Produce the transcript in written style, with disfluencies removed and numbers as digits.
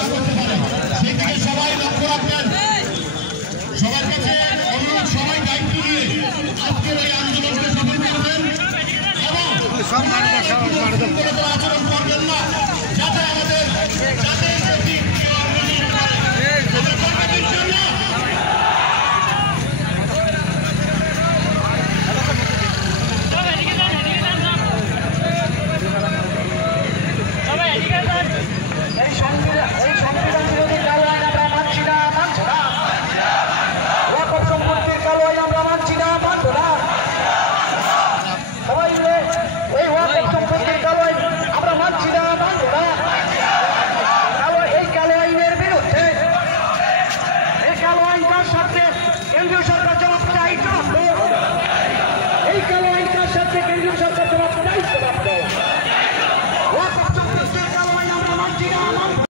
না করতে পারে সেদিকে সবাই লক্ষ্য রাখবেন। সবার কাছে অনুরোধ, সবাই দায়িত্ব নিয়ে আজকের এই আন্দোলনকে সফল করবেন এবং আচরণ করবেন না, যাতে আমাদের